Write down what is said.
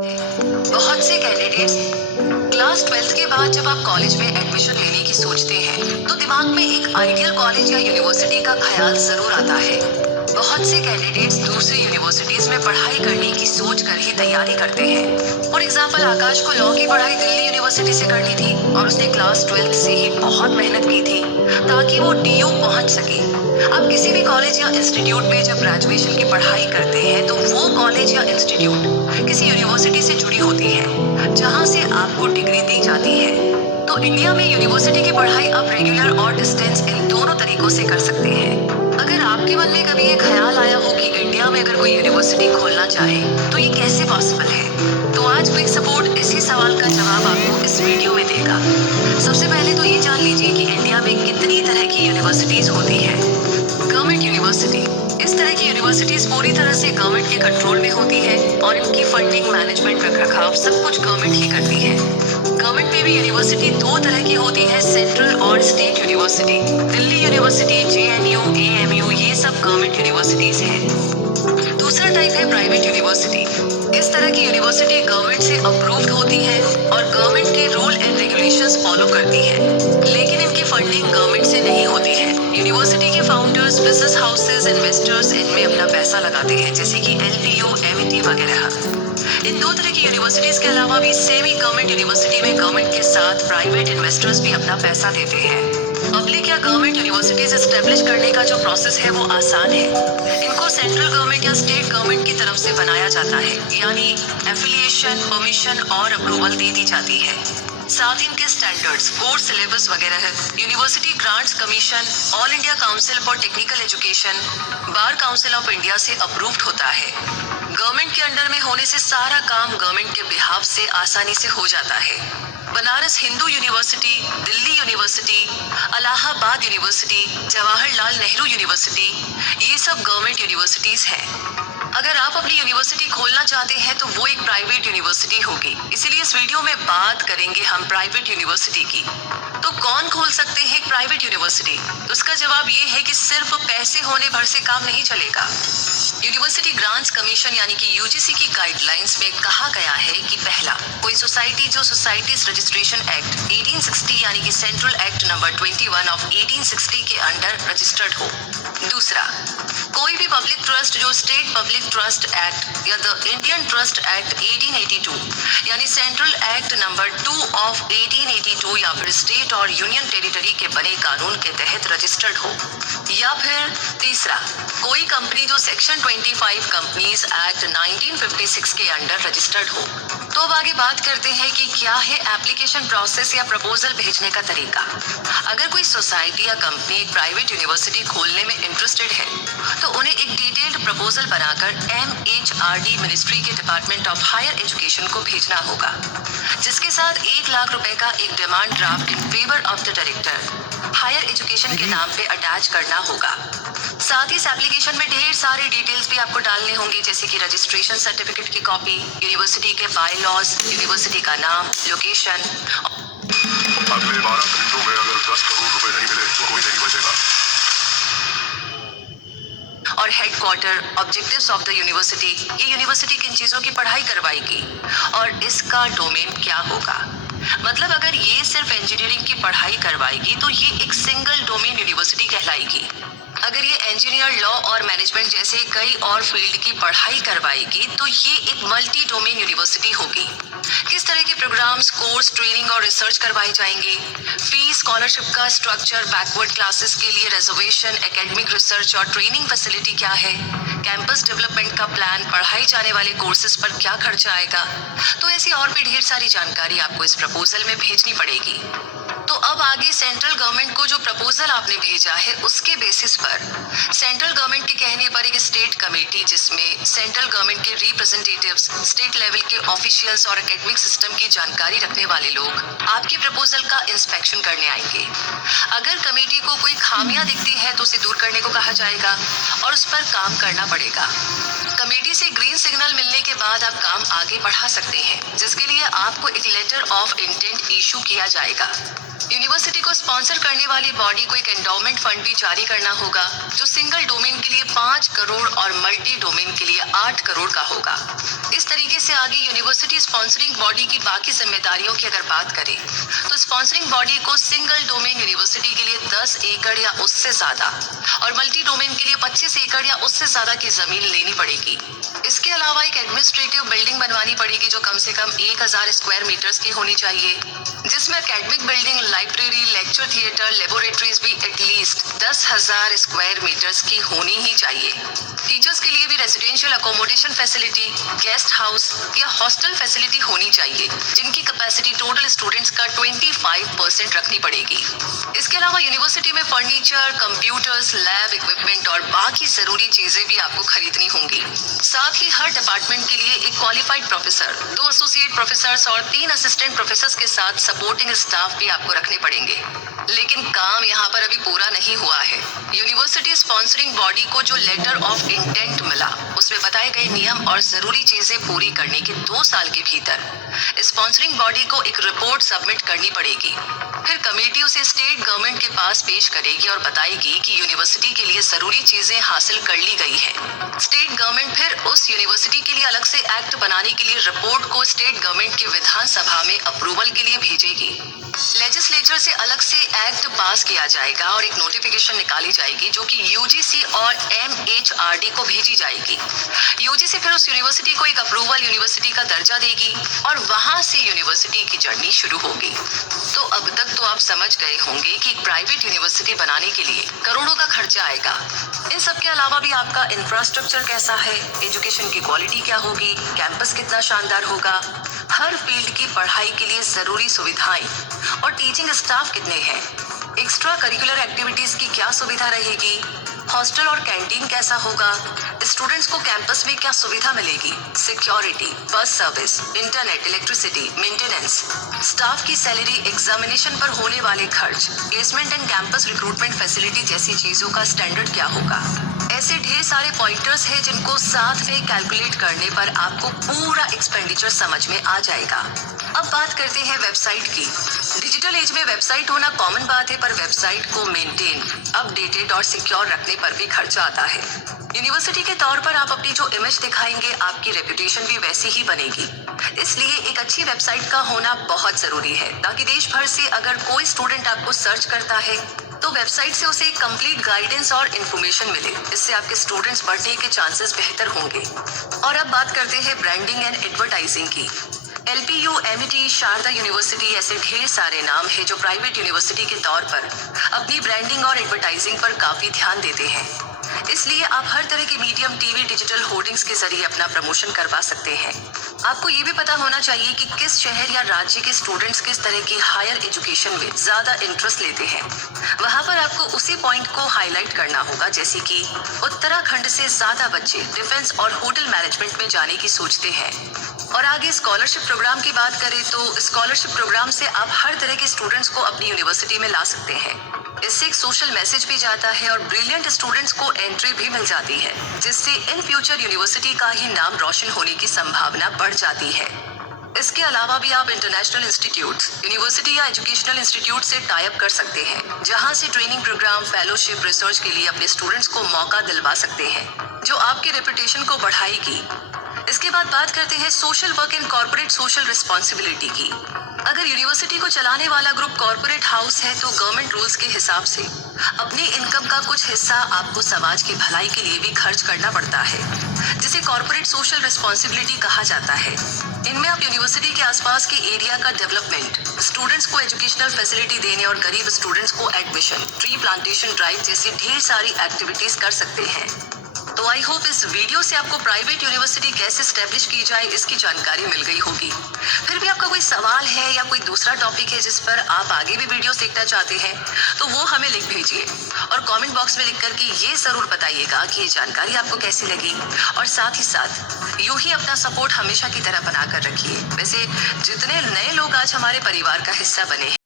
बहुत से candidates class 12th के बाद जब आप कॉलेज में एडमिशन लेने की सोचते हैं तो दिमाग में एक आइडियल कॉलेज या यूनिवर्सिटी का ख्याल जरूर आता है। बहुत से कैंडिडेट्स दूसरी यूनिवर्सिटीज में पढ़ाई करने की सोच कर ही तैयारी करते हैं। फॉर एग्जाम्पल, आकाश को लॉ की पढ़ाई दिल्ली यूनिवर्सिटी से करनी थी और उसने क्लास 12th से ही बहुत मेहनत की थी ताकि वो DU पहुंच सके। आप किसी भी कॉलेज या इंस्टीट्यूट में जब ग्रेजुएशन की पढ़ाई करते हैं तो वो कॉलेज या इंस्टीट्यूट किसी यूनिवर्सिटी से जुड़ी होती है जहां से आपको डिग्री दी जाती है। तो इंडिया में यूनिवर्सिटी की पढ़ाई आप रेगुलर और डिस्टेंस इन दोनों तरीकों से कर सकते हैं। अगर आपके मन में कभी ये ख्याल आया हो कि इंडिया में अगर कोई यूनिवर्सिटी खोलना चाहे तो ये कैसे पॉसिबल है, तो आज क्विक सपोर्ट इसी सवाल का जवाब आपको इस वीडियो में देगा। सबसे पहले तो ये जान लीजिए कि इंडिया में कितनी तरह की यूनिवर्सिटीज होती है। गवर्नमेंट यूनिवर्सिटी, इस तरह की यूनिवर्सिटीज पूरी तरह से गवर्नमेंट के कंट्रोल में होती है और इनकी फंडिंग, मैनेजमेंट, रखरखाव सब कुछ गवर्नमेंट ही करती है। गवर्नमेंट में भी यूनिवर्सिटी दो तरह की होती है, सेंट्रल और state university. Delhi university, JNU, AMU, ये सब गवर्नमेंट यूनिवर्सिटीज हैं। दूसरा टाइप है प्राइवेट यूनिवर्सिटी। इस तरह की यूनिवर्सिटी गवर्नमेंट से अप्रूव्ड होती है और गवर्नमेंट के रूल एंड रेगुलेशंस फॉलो करती है, लेकिन इनकी फंडिंग गवर्नमेंट से नहीं होती है। यूनिवर्सिटी के फाउंडर्स, बिजनेस हाउसेज, इन्वेस्टर्स इनमें अपना पैसा लगाते हैं, जैसे कि LPU, MIT वगैरह। इन दो तरह की यूनिवर्सिटीज के अलावा भी सेमी गवर्नमेंट यूनिवर्सिटी में गवर्नमेंट के साथ प्राइवेट इन्वेस्टर्स भी अपना पैसा देते हैं। पब्लिक या गवर्नमेंट यूनिवर्सिटीज एस्टेब्लिश करने का जो प्रोसेस है वो आसान है। इनको सेंट्रल गवर्नमेंट या स्टेट गवर्नमेंट की तरफ से बनाया जाता है, यानी एफिलिएशन, परमिशन और अप्रूवल दे दी जाती है। साथ ही इनके स्टैंडर्ड्स, कोर्स सिलेबस वगैरह है। University grants commission, all India council for technical education, bar council of India से अप्रूव्ड होता है। गवर्नमेंट के अंडर में होने से सारा काम गवर्नमेंट के बिहाफ से आसानी से हो जाता है। Banaras Hindu university, Delhi university, Allahabad university, Jawaharlal Nehru university, ये सब गवर्नमेंट यूनिवर्सिटीज हैं। अगर आप अपनी यूनिवर्सिटी खोलना चाहते हैं तो वो एक प्राइवेट यूनिवर्सिटी होगी। इसीलिए इस वीडियो में बात करेंगे हम प्राइवेट यूनिवर्सिटी की। तो कौन खोल सकते हैं एक प्राइवेट यूनिवर्सिटी? तो उसका जवाब ये है कि सिर्फ पैसे होने भर से काम नहीं चलेगा। यूनिवर्सिटी ग्रांट्स कमीशन यानी कि UGC की गाइडलाइंस में कहा गया है कि पहला, कोई सोसाइटी जो सोसाइटीज रजिस्ट्रेशन एक्ट 1860 यानी कि सेंट्रल एक्ट नंबर 21 ऑफ 1860 के अंडर रजिस्टर्ड हो। दूसरा, कोई भी पब्लिक ट्रस्ट जो स्टेट पब्लिक ट्रस्ट एक्ट या द इंडियन ट्रस्ट एक्ट 1882 यानी सेंट्रल एक्ट नंबर 2 ऑफ 1882 या फिर स्टेट और यूनियन टेरिटरी के बने कानून के तहत रजिस्टर्ड हो। या फिर तीसरा, कोई कंपनी जो सेक्शन 25 कंपनीज एक्ट 1956 के अंडर रजिस्टर्ड हो। तो अब आगे बात करते हैं कि क्या है एप्लीकेशन प्रोसेस या प्रपोजल भेजने का तरीका। अगर कोई सोसाइटी या कंपनी एक प्राइवेट यूनिवर्सिटी खोलने में इंटरेस्टेड है तो उन्हें एक डिटेल्ड प्रपोजल बनाकर MHRD मिनिस्ट्री के डिपार्टमेंट ऑफ हायर एजुकेशन को भेजना होगा, जिसके साथ 1 लाख रुपए का एक demand draft in favour of the director higher education के नाम पे अटैच करना होगा। साथ ही इस एप्लीकेशन में ढेर सारे डिटेल्स भी आपको डालने होंगे, जैसे कि रजिस्ट्रेशन सर्टिफिकेट की कॉपी, यूनिवर्सिटी के बायलॉज, यूनिवर्सिटी का नाम, लोकेशन। अगले 12 घंटों में अगर 10 करोड़ रुपए नहीं मिले तो कोई नहीं बचेगा। और headquarter, objectives of the university, ये यूनिवर्सिटी किन चीजों की पढ़ाई करवाएगी और इसका डोमेन क्या होगा। मतलब अगर ये सिर्फ इंजीनियरिंग की पढ़ाई करवाएगी तो ये एक सिंगल डोमेन यूनिवर्सिटी कहलाएगी। अगर ये इंजीनियर, लॉ और मैनेजमेंट जैसे कई और फील्ड की पढ़ाई करवाएगी तो ये एक मल्टी डोमेन यूनिवर्सिटी होगी। किस तरह के प्रोग्राम्स, कोर्स, ट्रेनिंग और रिसर्च करवाए जाएंगे, फीस, स्कॉलरशिप का स्ट्रक्चर, बैकवर्ड क्लासेस के लिए रिजर्वेशन, एकेडमिक रिसर्च और ट्रेनिंग फैसिलिटी क्या है, कैंपस डेवलपमेंट का प्लान, पढ़ाई जाने वाले कोर्सेज पर क्या खर्चा आएगा। तो ऐसी और भी ढेर सारी जानकारी आपको इस प्रपोजल में भेजनी पड़ेगी। तो अब आगे सेंट्रल गवर्नमेंट को जो प्रपोजल आपने भेजा है उसके बेसिस पर सेंट्रल गवर्नमेंट के कहने पर एक स्टेट कमेटी, जिसमें सेंट्रल गवर्नमेंट के रिप्रेजेंटेटिव्स, स्टेट लेवल के ऑफिशियल्स और एकेडमिक सिस्टम की जानकारी रखने वाले लोग आपके प्रपोजल का इंस्पेक्शन करने आएंगे। अगर कमेटी को कोई खामियां दिखती है तो उसे दूर करने को कहा जाएगा और उस पर काम करना पड़ेगा। कमेटी से ग्रीन सिग्नल मिलने के बाद आप काम आगे बढ़ा सकते हैं, जिसके लिए आपको एक लेटर ऑफ इंटेंट इशू किया जाएगा। यूनिवर्सिटी को स्पॉन्सर करने वाली बॉडी को एक एंडोमेंट फंड भी जारी करना होगा जो सिंगल डोमेन के लिए 5 करोड़ और मल्टी डोमेन के लिए 8 करोड़ का होगा। इस तरीके से आगे यूनिवर्सिटी स्पॉन्सरिंग बॉडी की बाकी जिम्मेदारियों की अगर बात करें तो स्पॉन्सरिंग बॉडी को सिंगल डोमेन यूनिवर्सिटी के लिए 10 एकड़ या उससे ज्यादा और मल्टी डोमेन के लिए 25 एकड़ या उससे ज्यादा की जमीन लेनी पड़ेगी। इसके अलावा एक एडमिनिस्ट्रेटिव बिल्डिंग बनवानी पड़ेगी जो कम से कम 1000 स्क्वायर मीटर्स की होनी चाहिए, जिसमें academic building, library, lecture theatre, laboratories भी एटलीस्ट 10,000 स्क्वायर मीटर्स की होनी ही चाहिए। टीचर्स के लिए भी residential accommodation facility, guest house या हॉस्टल फैसिलिटी होनी चाहिए जिनकी कैपेसिटी टोटल स्टूडेंट्स का 25% रखनी पड़ेगी। इसके अलावा यूनिवर्सिटी में फर्नीचर, कंप्यूटर्स, लैब इक्विपमेंट और बाकी जरूरी चीजें भी आपको खरीदनी होंगी। साथ ही हर डिपार्टमेंट के लिए एक क्वालिफाइड प्रोफेसर, 2 एसोसिएट प्रोफेसर्स और 3 असिस्टेंट प्रोफेसर्स के साथ सपोर्टिंग स्टाफ भी आपको रखने पड़ेंगे। लेकिन काम यहाँ पर अभी पूरा नहीं हुआ है। यूनिवर्सिटी स्पॉन्सरिंग बॉडी को जो लेटर ऑफ इंटेंट मिला उसमें बताए गए नियम और जरूरी चीजें पूरी करने के 2 साल के भीतर स्पॉन्सरिंग बॉडी को एक रिपोर्ट सबमिट करनी पड़ेगी। फिर कमेटी उसे स्टेट गवर्नमेंट के पास पेश करेगी और बताएगी कि यूनिवर्सिटी के लिए जरूरी चीजें हासिल कर ली गई है। स्टेट गवर्नमेंट फिर उस यूनिवर्सिटी के लिए अलग से एक्ट बनाने के लिए रिपोर्ट को स्टेट गवर्नमेंट की विधानसभा में अप्रूवल के लिए भेजेगी। लेजिस्लेचर से अलग से एक्ट पास किया जाएगा और एक नोटिफिकेशन निकाली जाएगी जो कि यूजीसी और एमएचआरडी को भेजी जाएगी। यूजीसी फिर उस यूनिवर्सिटी को एक अप्रूवल यूनिवर्सिटी का दर्जा देगी और वहां से यूनिवर्सिटी की जर्नी शुरू होगी। तो अब तक तो आप समझ गए होंगे कि एक प्राइवेट यूनिवर्सिटी बनाने के लिए करोड़ों का खर्चा आएगा। इन सब के अलावा भी आपका इंफ्रास्ट्रक्चर कैसा है, एजुकेशन की क्वालिटी क्या होगी, कैंपस कितना शानदार होगा, हर फील्ड की पढ़ाई के लिए जरूरी सुविधाएं और टीचिंग स्टाफ कितने हैं, एक्स्ट्रा करिकुलर एक्टिविटीज की क्या सुविधा रहेगी, हॉस्टल और कैंटीन कैसा होगा, स्टूडेंट्स को कैंपस में क्या सुविधा मिलेगी, security, bus service, internet, electricity, maintenance, staff की सैलरी, एग्जामिनेशन पर होने वाले खर्च, placement and campus recruitment facility जैसी चीजों का स्टैंडर्ड क्या होगा। ऐसे ढेर सारे पॉइंटर्स हैं जिनको साथ में कैलकुलेट करने पर आपको पूरा एक्सपेंडिचर समझ में आ जाएगा। अब बात करते हैं वेबसाइट की। डिजिटल एज में वेबसाइट होना कॉमन बात है, पर वेबसाइट को मेंटेन, अपडेटेड और सिक्योर रखने पर भी खर्चा आता है। यूनिवर्सिटी के तौर पर आप अपनी जो इमेज दिखाएंगे, आपकी रेपुटेशन भी वैसी ही बनेगी। इसलिए एक अच्छी वेबसाइट का होना बहुत जरूरी है ताकि देश भर से अगर कोई स्टूडेंट आपको सर्च करता है तो वेबसाइट से उसे कंप्लीट गाइडेंस और इन्फॉर्मेशन मिले। इससे आपके स्टूडेंट्स बढ़ने के चांसेस बेहतर होंगे। और अब बात करते हैं ब्रांडिंग एंड एडवर्टाइजिंग की। LPU, MIT, शारदा यूनिवर्सिटी ऐसे ढेर सारे नाम हैं जो प्राइवेट यूनिवर्सिटी के तौर पर अपनी ब्रांडिंग और एडवर्टाइजिंग पर काफी ध्यान देते हैं। इसलिए आप हर तरह के मीडियम, टीवी, डिजिटल होर्डिंग्स के जरिए अपना प्रमोशन करवा सकते हैं। आपको ये भी पता होना चाहिए कि किस शहर या राज्य के स्टूडेंट्स किस तरह की हायर एजुकेशन में ज्यादा इंटरेस्ट लेते हैं। वहाँ पर आपको उसी पॉइंट को हाईलाइट करना होगा, जैसे कि उत्तराखंड से ज्यादा बच्चे डिफेंस और होटल मैनेजमेंट में जाने की सोचते हैं। और आगे स्कॉलरशिप प्रोग्राम की बात करें तो स्कॉलरशिप प्रोग्राम से आप हर तरह के स्टूडेंट्स को अपनी यूनिवर्सिटी में ला सकते हैं। इससे एक सोशल मैसेज भी जाता है और ब्रिलियंट स्टूडेंट्स को एंट्री भी मिल जाती है, जिससे इन फ्यूचर यूनिवर्सिटी का ही नाम रोशन होने की संभावना बढ़ जाती है। इसके अलावा भी आप इंटरनेशनल इंस्टीट्यूट्स, यूनिवर्सिटी या एजुकेशनल इंस्टीट्यूट से टाई अप कर सकते हैं, जहां से ट्रेनिंग प्रोग्राम, फेलोशिप, रिसर्च के लिए अपने स्टूडेंट्स को मौका दिलवा सकते हैं, जो आपके रेपुटेशन को बढ़ाएगी। इसके बाद बात करते हैं social work and corporate social responsibility की। अगर यूनिवर्सिटी को चलाने वाला ग्रुप कॉर्पोरेट हाउस है तो गवर्नमेंट रूल्स के हिसाब से अपनी इनकम का कुछ हिस्सा आपको समाज की भलाई के लिए भी खर्च करना पड़ता है, जिसे कॉर्पोरेट सोशल रिस्पॉन्सिबिलिटी कहा जाता है। इनमें आप यूनिवर्सिटी के आसपास के एरिया का डेवलपमेंट, स्टूडेंट्स को एजुकेशनल फैसिलिटी देने और गरीब स्टूडेंट्स को एडमिशन, ट्री प्लांटेशन ड्राइव जैसी ढेर सारी एक्टिविटीज कर सकते हैं। तो आई होप इस वीडियो से आपको प्राइवेट यूनिवर्सिटी कैसे स्टैब्लिश की जाए इसकी जानकारी मिल गई होगी। फिर भी आपका कोई सवाल है या कोई दूसरा टॉपिक है जिस पर आप आगे भी वीडियो देखना चाहते हैं तो वो हमें लिख भेजिए और कमेंट बॉक्स में लिख करके ये जरूर बताइएगा कि ये जानकारी आपको कैसी लगी। और साथ ही साथ यूं ही अपना सपोर्ट हमेशा की तरह बनाकर रखिए। वैसे जितने नए लोग आज हमारे परिवार का हिस्सा बने हैं